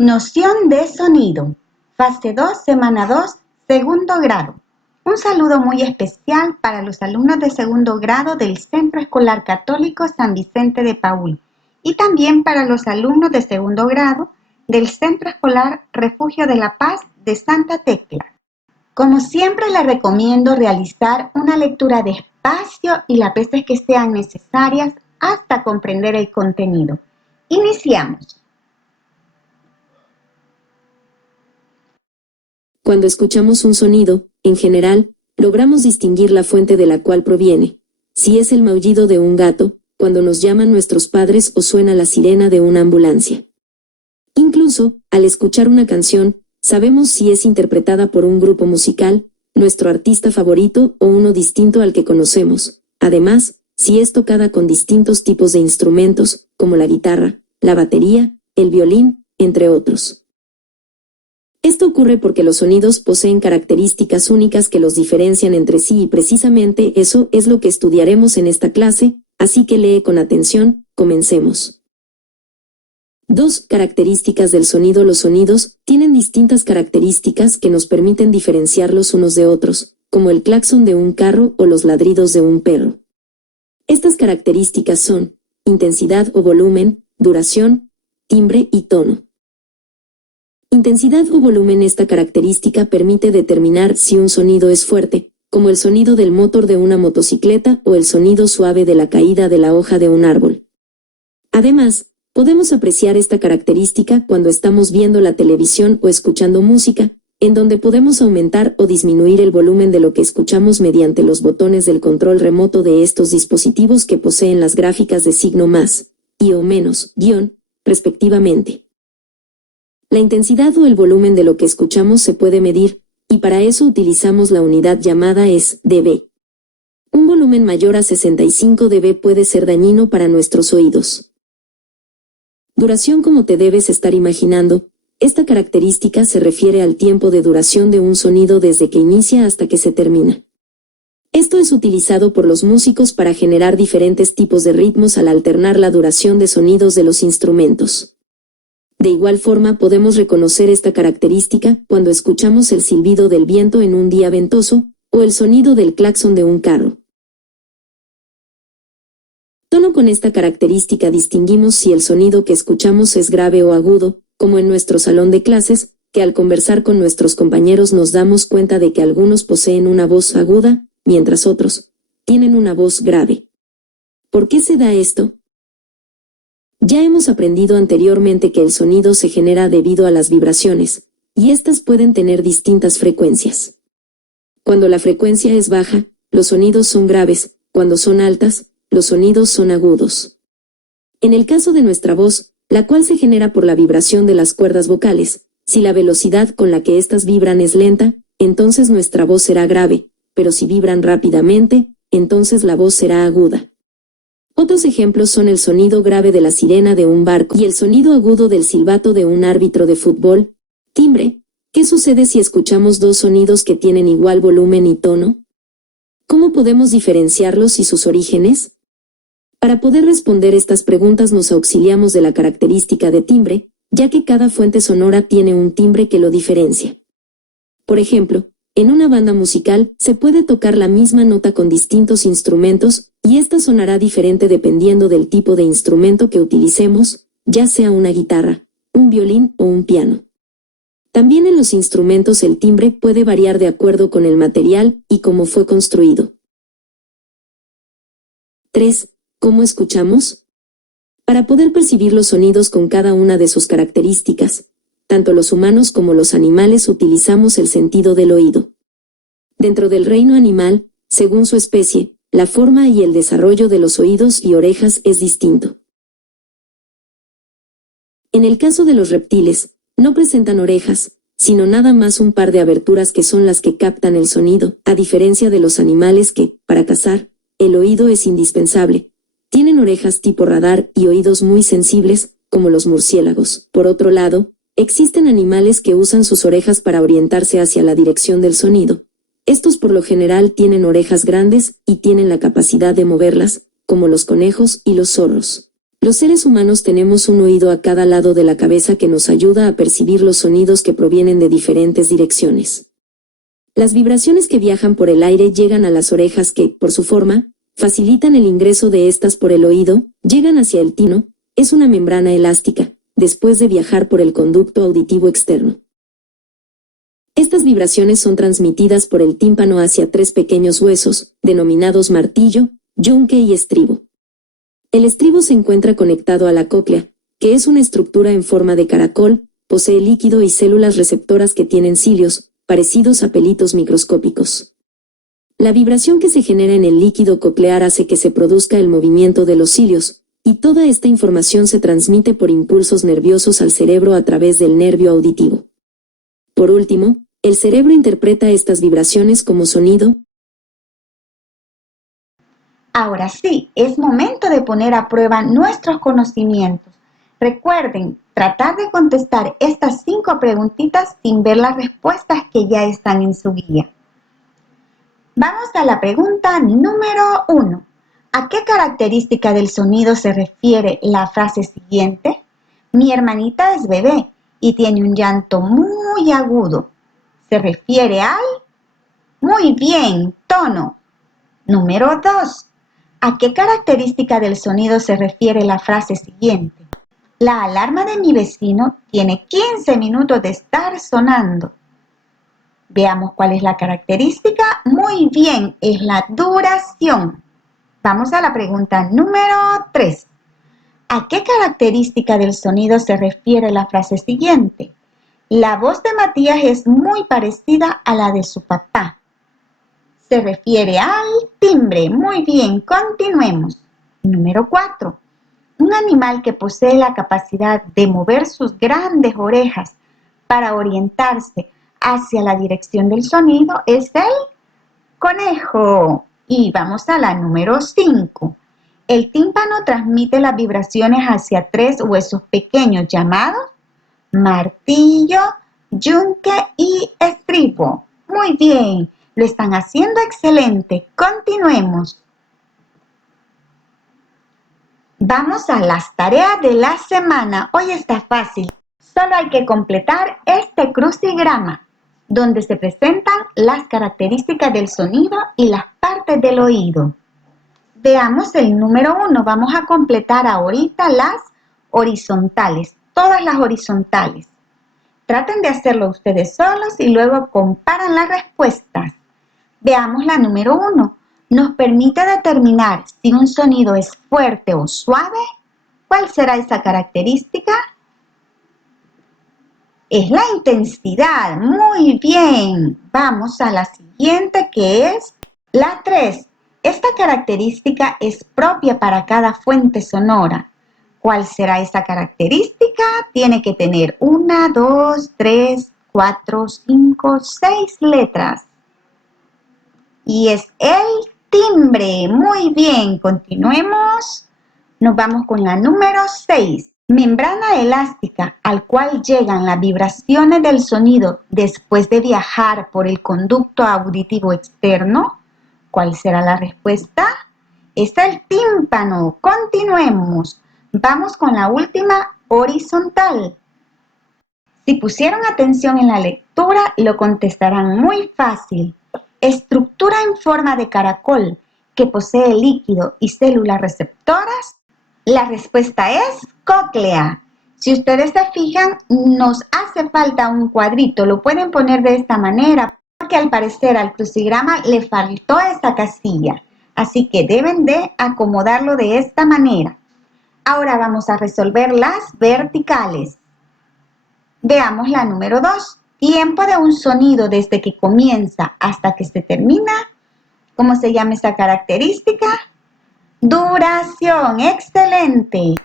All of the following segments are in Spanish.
Noción de sonido. Fase 2, semana 2, segundo grado. Un saludo muy especial para los alumnos de segundo grado del Centro Escolar Católico San Vicente de Paúl y también para los alumnos de segundo grado del Centro Escolar Refugio de la Paz de Santa Tecla. Como siempre, les recomiendo realizar una lectura despacio y las veces que sean necesarias hasta comprender el contenido. Iniciamos. Cuando escuchamos un sonido, en general, logramos distinguir la fuente de la cual proviene. Si es el maullido de un gato, cuando nos llaman nuestros padres o suena la sirena de una ambulancia. Incluso, al escuchar una canción, sabemos si es interpretada por un grupo musical, nuestro artista favorito o uno distinto al que conocemos. Además, si es tocada con distintos tipos de instrumentos, como la guitarra, la batería, el violín, entre otros. Esto ocurre porque los sonidos poseen características únicas que los diferencian entre sí y precisamente eso es lo que estudiaremos en esta clase, así que lee con atención, comencemos. 2. Características del sonido. Los sonidos tienen distintas características que nos permiten diferenciarlos unos de otros, como el claxon de un carro o los ladridos de un perro. Estas características son intensidad o volumen, duración, timbre y tono. Intensidad o volumen. Esta característica permite determinar si un sonido es fuerte, como el sonido del motor de una motocicleta o el sonido suave de la caída de la hoja de un árbol. Además, podemos apreciar esta característica cuando estamos viendo la televisión o escuchando música, en donde podemos aumentar o disminuir el volumen de lo que escuchamos mediante los botones del control remoto de estos dispositivos que poseen las gráficas de signo más y o menos, guión, respectivamente. La intensidad o el volumen de lo que escuchamos se puede medir, y para eso utilizamos la unidad llamada dB. Un volumen mayor a 65 dB puede ser dañino para nuestros oídos. Duración. Como te debes estar imaginando, esta característica se refiere al tiempo de duración de un sonido desde que inicia hasta que se termina. Esto es utilizado por los músicos para generar diferentes tipos de ritmos al alternar la duración de sonidos de los instrumentos. De igual forma podemos reconocer esta característica cuando escuchamos el silbido del viento en un día ventoso, o el sonido del claxon de un carro. Tono. Con esta característica distinguimos si el sonido que escuchamos es grave o agudo, como en nuestro salón de clases, que al conversar con nuestros compañeros nos damos cuenta de que algunos poseen una voz aguda, mientras otros tienen una voz grave. ¿Por qué se da esto? Ya hemos aprendido anteriormente que el sonido se genera debido a las vibraciones, y estas pueden tener distintas frecuencias. Cuando la frecuencia es baja, los sonidos son graves; cuando son altas, los sonidos son agudos. En el caso de nuestra voz, la cual se genera por la vibración de las cuerdas vocales, si la velocidad con la que éstas vibran es lenta, entonces nuestra voz será grave, pero si vibran rápidamente, entonces la voz será aguda. Otros ejemplos son el sonido grave de la sirena de un barco y el sonido agudo del silbato de un árbitro de fútbol. Timbre. ¿Qué sucede si escuchamos dos sonidos que tienen igual volumen y tono? ¿Cómo podemos diferenciarlos y sus orígenes? Para poder responder estas preguntas nos auxiliamos de la característica de timbre, ya que cada fuente sonora tiene un timbre que lo diferencia. Por ejemplo, en una banda musical se puede tocar la misma nota con distintos instrumentos, y esta sonará diferente dependiendo del tipo de instrumento que utilicemos, ya sea una guitarra, un violín o un piano. También en los instrumentos el timbre puede variar de acuerdo con el material y cómo fue construido. 3. ¿Cómo escuchamos? Para poder percibir los sonidos con cada una de sus características, tanto los humanos como los animales utilizamos el sentido del oído. Dentro del reino animal, según su especie, la forma y el desarrollo de los oídos y orejas es distinto. En el caso de los reptiles, no presentan orejas, sino nada más un par de aberturas que son las que captan el sonido, a diferencia de los animales que, para cazar, el oído es indispensable. Tienen orejas tipo radar y oídos muy sensibles, como los murciélagos. Por otro lado, existen animales que usan sus orejas para orientarse hacia la dirección del sonido. Estos por lo general tienen orejas grandes y tienen la capacidad de moverlas, como los conejos y los zorros. Los seres humanos tenemos un oído a cada lado de la cabeza que nos ayuda a percibir los sonidos que provienen de diferentes direcciones. Las vibraciones que viajan por el aire llegan a las orejas que, por su forma, facilitan el ingreso de estas por el oído, llegan hacia el tímpano, es una membrana elástica, después de viajar por el conducto auditivo externo. Estas vibraciones son transmitidas por el tímpano hacia tres pequeños huesos, denominados martillo, yunque y estribo. El estribo se encuentra conectado a la cóclea, que es una estructura en forma de caracol, posee líquido y células receptoras que tienen cilios, parecidos a pelitos microscópicos. La vibración que se genera en el líquido coclear hace que se produzca el movimiento de los cilios, y toda esta información se transmite por impulsos nerviosos al cerebro a través del nervio auditivo. Por último, el cerebro interpreta estas vibraciones como sonido. Ahora sí, es momento de poner a prueba nuestros conocimientos. Recuerden, tratar de contestar estas 5 preguntitas sin ver las respuestas que ya están en su guía. Vamos a la pregunta número 1. ¿A qué característica del sonido se refiere la frase siguiente? Mi hermanita es bebé y tiene un llanto muy agudo. ¿Se refiere al? Muy bien, tono. Número 2. ¿A qué característica del sonido se refiere la frase siguiente? La alarma de mi vecino tiene 15 minutos de estar sonando. Veamos cuál es la característica. Muy bien, es la duración. Vamos a la pregunta número 3. ¿A qué característica del sonido se refiere la frase siguiente? La voz de Matías es muy parecida a la de su papá. Se refiere al timbre. Muy bien, continuemos. Número 4. Un animal que posee la capacidad de mover sus grandes orejas para orientarse hacia la dirección del sonido es el conejo. Y vamos a la número 5. El tímpano transmite las vibraciones hacia 3 huesos pequeños llamados martillo, yunque y estribo. Muy bien, lo están haciendo excelente. Continuemos. Vamos a las tareas de la semana. Hoy está fácil. Solo hay que completar este crucigrama, donde se presentan las características del sonido y las partes del oído. Veamos el número 1. Vamos a completar ahorita las horizontales, todas las horizontales. Traten de hacerlo ustedes solos y luego comparan las respuestas. Veamos la número 1. Nos permite determinar si un sonido es fuerte o suave. ¿Cuál será esa característica? Es la intensidad. Muy bien. Vamos a la siguiente, que es la 3. Esta característica es propia para cada fuente sonora. ¿Cuál será esa característica? Tiene que tener 1, 2, 3, 4, 5, 6 letras. Y es el timbre. Muy bien, continuemos. Nos vamos con la número 6. Membrana elástica al cual llegan las vibraciones del sonido después de viajar por el conducto auditivo externo. ¿Cuál será la respuesta? Es el tímpano. Continuemos. Vamos con la última horizontal. Si pusieron atención en la lectura, lo contestarán muy fácil. Estructura en forma de caracol que posee líquido y células receptoras. La respuesta es cóclea. Si ustedes se fijan, nos hace falta un cuadrito. Lo pueden poner de esta manera porque al parecer al crucigrama le faltó esta casilla. Así que deben de acomodarlo de esta manera. Ahora vamos a resolver las verticales. Veamos la número 2. Tiempo de un sonido desde que comienza hasta que se termina. ¿Cómo se llama esta característica? Duración. Excelente.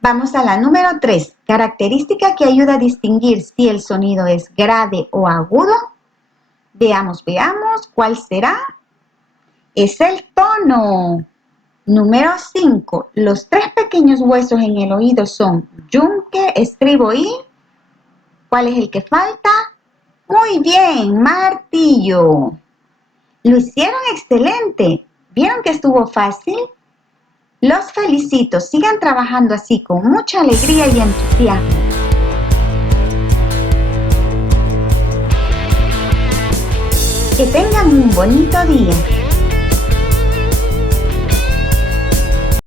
Vamos a la número 3. Característica que ayuda a distinguir si el sonido es grave o agudo. Veamos. ¿Cuál será? Es el tono. Número 5. Los 3 pequeños huesos en el oído son yunque, estribo y... ¿Cuál es el que falta? Muy bien, martillo. Lo hicieron excelente. ¿Vieron que estuvo fácil? Los felicito, sigan trabajando así con mucha alegría y entusiasmo. Que tengan un bonito día.